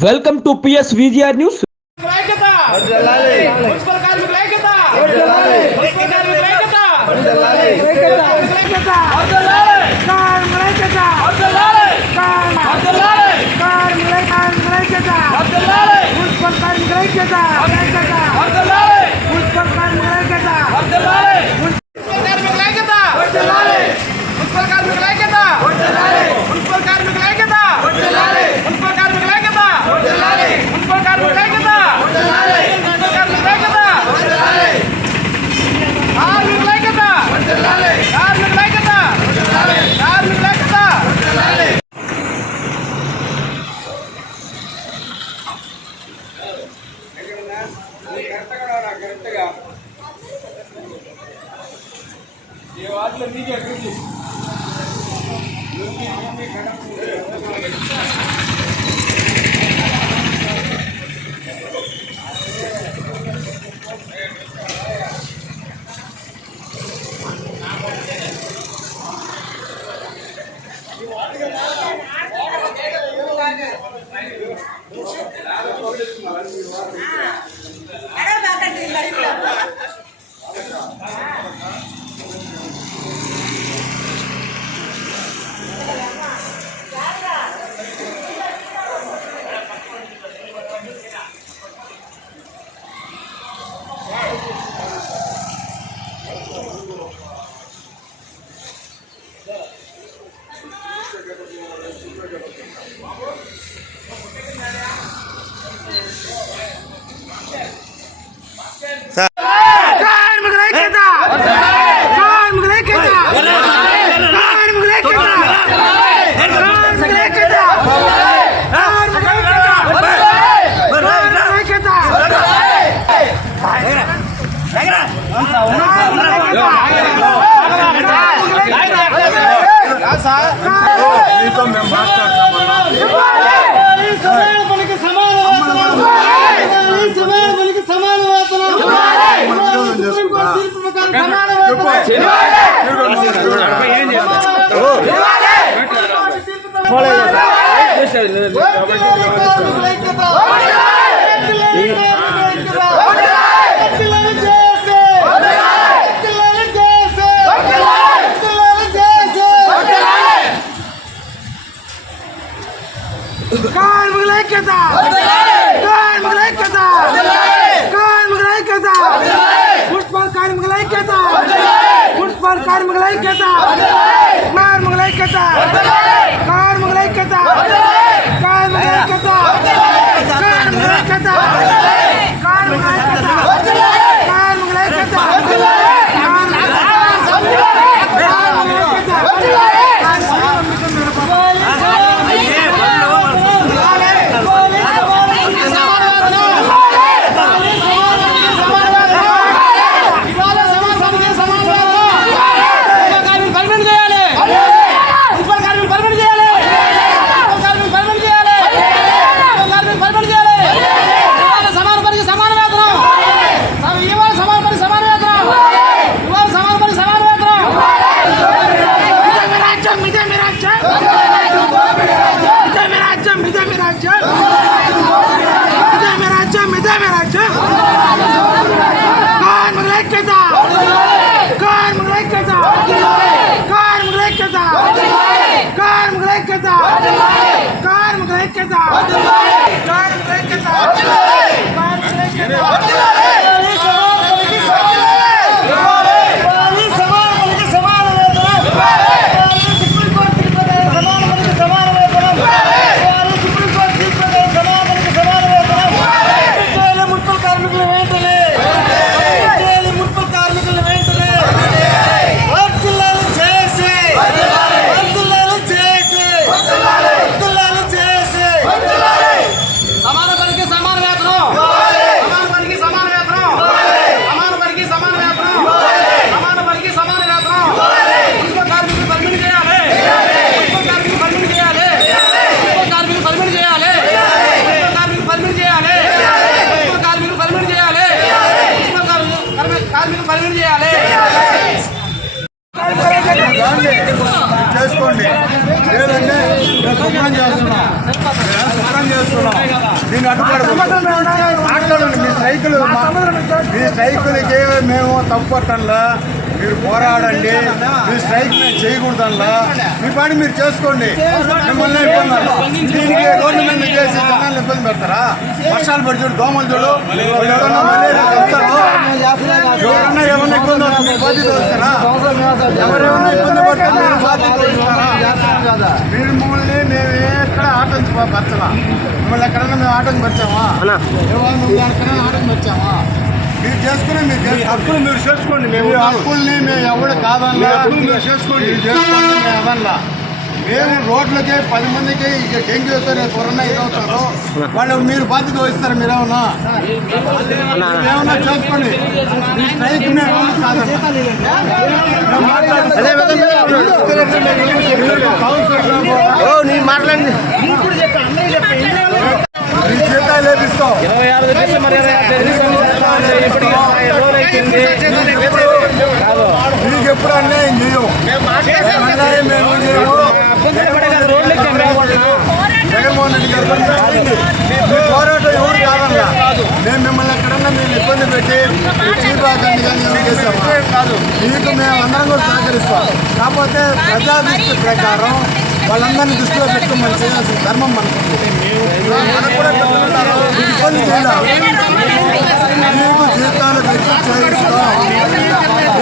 Welcome to PS VGR News. కరెక్ట్గా ఏ వాటిలో నీకు అగ్రి సార్ మీతో మేము మాట్లాడతాము కార్మికుల ఐక్యత Yeah. Jack. Okay. పోరాటం చేస్తున్నాం దీన్ని అడ్డుపడుతున్నాం మాట్లాడండి మీ స్ట్రైకులు మీ స్ట్రైకులకి మేము తప్పుపట్టంలా మీరు పోరాడండి మీ స్ట్రైక్ మేము చేయకూడదల్లా మీ పని మీరు చేసుకోండి మిమ్మల్ని ఇబ్బంది దీనికి గవర్నమెంట్ చేసి జనాలను ఇబ్బంది పెడతారా వర్షాలు పడి చూడు దోమలు చూడు ఎవరన్నా మలేరియా వస్తారు ఎవరన్నా ఏమన్నా ఇబ్బంది అవుతుంది బాధ్యత వస్తారా ఇబ్బంది పడుతున్నారు బాధ్యత వస్తారా మిమ్మల్ని మేము ఆటంకి పరచలా మిమ్మల్ని ఎక్కడన్నా మేము ఆటంకి పరిచామా మిమ్మల్ని ఎక్కడన్నా ఆటంకి మీరు చేసుకుని మీరు హక్కులు మీరు చేసుకోండి మేము హక్కుల్ని మేము ఎవడు కాదండి హక్కులు మీరు చేసుకోండి చేసుకోండి మేము అదన్నా రోడ్లకే పది మందికి ఇక డెంగ్యూ అవుతారు కరోనా అవుతారు వాళ్ళు మీరు బాధ్యత వహిస్తారు మీరేమన్నా ఏమన్నా చేసుకోండి స్ట్రైక్ మేము కాదన్నా నేను మాట్లాడింది ఇరవై ఆరు అన్యాయం చేయవు మేము చేయవు జగన్మోహన్ రెడ్డి గారు పోరాటం ఎవరు కాదన్నా మిమ్మల్ని ఎక్కడన్నా మేము ఇబ్బంది పెట్టి కానీ చేస్తాము మీకు మేము అందరం కూడా సహకరిస్తాం కాకపోతే ప్రజాదృష్టి ప్రకారం వాళ్ళందరినీ దృష్టిలో పెట్టుకుని మనం చేయాల్సిన ధర్మం మనకు ఇబ్బంది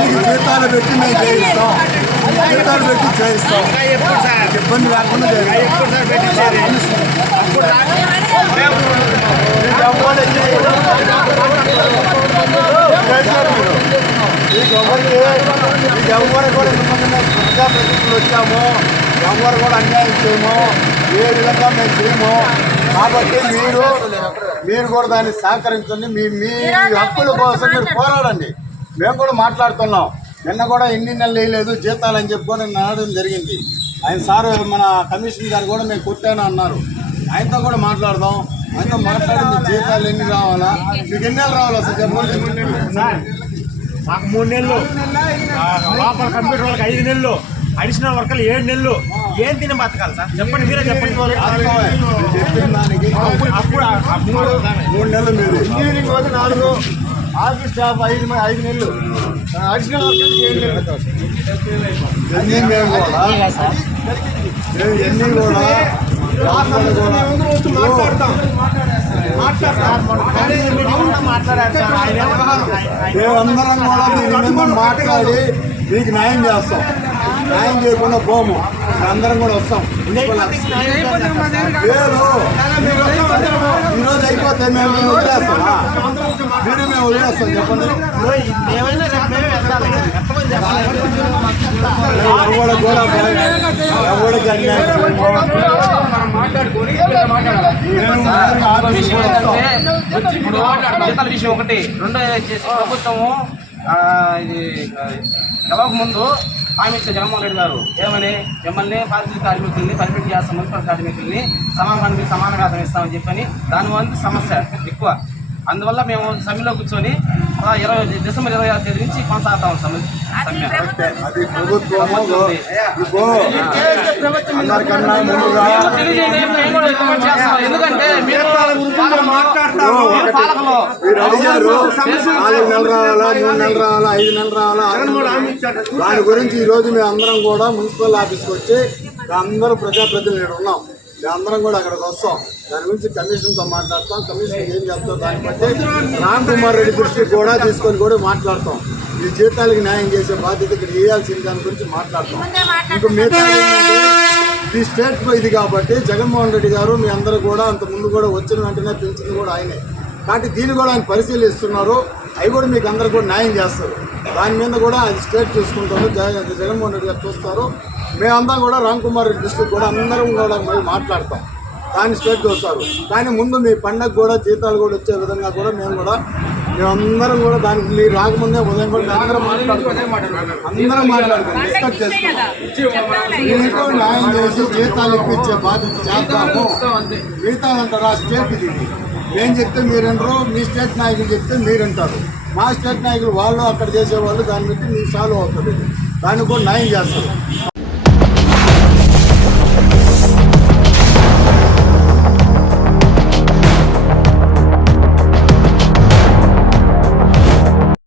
మీకు జీతాలు పెట్టి చేయిస్తాం మీకు జీతాలు పెట్టి మేము చేయిస్తాం జీతాలు పెట్టి చేయిస్తాం ఇబ్బంది లేకుండా మీకు ఎవరికి మీకు ఎవరికి కూడా ఎందుకంటే ప్రజాప్రతినిధులు వచ్చాము ఎవరు కూడా అన్యాయం చేయము ఏ విధంగా మేము చేయము కాబట్టి మీరు మీరు కూడా దాన్ని సహకరించండి మీ మీ హక్కుల కోసం మీరు పోరాడండి మేము కూడా మాట్లాడుతున్నాం నిన్న కూడా ఎన్ని నెలలు వేయలేదు జీతాలు అని చెప్పుకొని అనడం జరిగింది ఆయన సార్ మన కమిషన్ గారు కూడా మేము కొట్టాను అన్నారు ఆయనతో కూడా మాట్లాడదాం ఆయనతో మాట్లాడింది జీతాలు ఎన్ని రావాలా మీకు ఎన్ని నెలలు రావాలా సార్ చెప్పండి మూడు నెలలు లోపల కంప్యూటర్ వాళ్ళకి ఐదు నెలలు అడిషనల్ వర్కర్లు ఏడు నెలలు ఏం తిని బతకాలి సార్ చెప్పండి మీరే చెప్పండి మూడు నెలలు మీరు ఇంజనీరింగ్ వాళ్ళు నాలుగు ఆఫీస్ స్టాఫ్ ఐదు ఐదు నెలలు అడిషనల్ వర్కర్లు ఏడు నెలలు కూడా మాట్లాడతాం మాట్లాడి మీకు న్యాయం చేస్తాం న్యాయం చేయకుండా పోము అందరం కూడా వస్తాం ఈరోజు అయిపోతే మేము మేము వదిలేస్తామా మీరు మేము వదిలేస్తాం చెప్పండి కూడా ఒకటి రెండో ప్రభుత్వము ఇది ఎవరికి ముందు హామీ ఇచ్చిన జగన్మోహన్ రెడ్డి గారు ఏమని మిమ్మల్ని పారిశుద్ధ కార్మికుల్ని పరిపెట్టి చేస్తాం మున్సిపల్ కార్మికుల్ని సమాన పనికి సమాన వేతనం ఇస్తామని చెప్పని దానివల్ల సమస్య ఎక్కువ అందువల్ల మేము సమ్మెలో కూర్చొని ఇరవై డిసెంబర్ ఇరవై ఆరు తేదీ నుంచి కొనసాగుతాం దాని గురించి ఈ రోజు మేము అందరం కూడా మున్సిపల్ ఆఫీస్కి వచ్చి అందరూ ప్రజాప్రతినిధులు ఉన్నాం అందరం కూడా అక్కడికి వస్తాం దాని గురించి కమిషన్తో మాట్లాడతాం కమిషన్ ఏం చెప్తాం దాన్ని బట్టి రామ్ కుమార్ రెడ్డి దృష్టికి కూడా తీసుకొని కూడా మాట్లాడతాం ఈ జీతాలకు న్యాయం చేసే బాధ్యత ఇక్కడ వేయాల్సింది దాని గురించి మాట్లాడతాం ఇంకా మిగతా ఈ స్టేట్ ఇది కాబట్టి జగన్మోహన్ రెడ్డి గారు మీ అందరూ కూడా అంత ముందు కూడా వచ్చిన వెంటనే పెంచింది కూడా ఆయనే కాబట్టి దీన్ని కూడా ఆయన పరిశీలిస్తున్నారు అవి కూడా మీకు అందరు కూడా న్యాయం చేస్తారు దాని మీద కూడా అది స్టేట్ చూసుకుంటారు జగన్మోహన్ రెడ్డి గారు చూస్తారు మేమంతా కూడా రామ్ కుమార్ డిస్ట్రిక్ట్ కూడా అందరం కూడా మేము మాట్లాడతాం దాన్ని స్టేట్ చూస్తారు కానీ ముందు మీ పండగ కూడా జీతాలు కూడా వచ్చే విధంగా కూడా మేము కూడా మేమందరం కూడా దానికి మీరు రాకముందే ఉదయం కూడా అందరం మాట్లాడుతున్నాం అందరం మాట్లాడుతున్నాం డిస్కస్ చేసుకుంటాం మీకు న్యాయం చేసి జీతాలు ఇప్పించే బాధ్యత చేస్తాము మిగతా ఆ స్టేట్ ఇది నేను చెప్తే మీరంటారు మీ స్టేట్ నాయకులు చెప్తే మీరంటారు మా స్టేట్ నాయకులు వాళ్ళు అక్కడ చేసేవాళ్ళు దాన్ని బట్టి మీ సాల్వ్ అవుతుంది దాన్ని కూడా న్యాయం చేస్తారు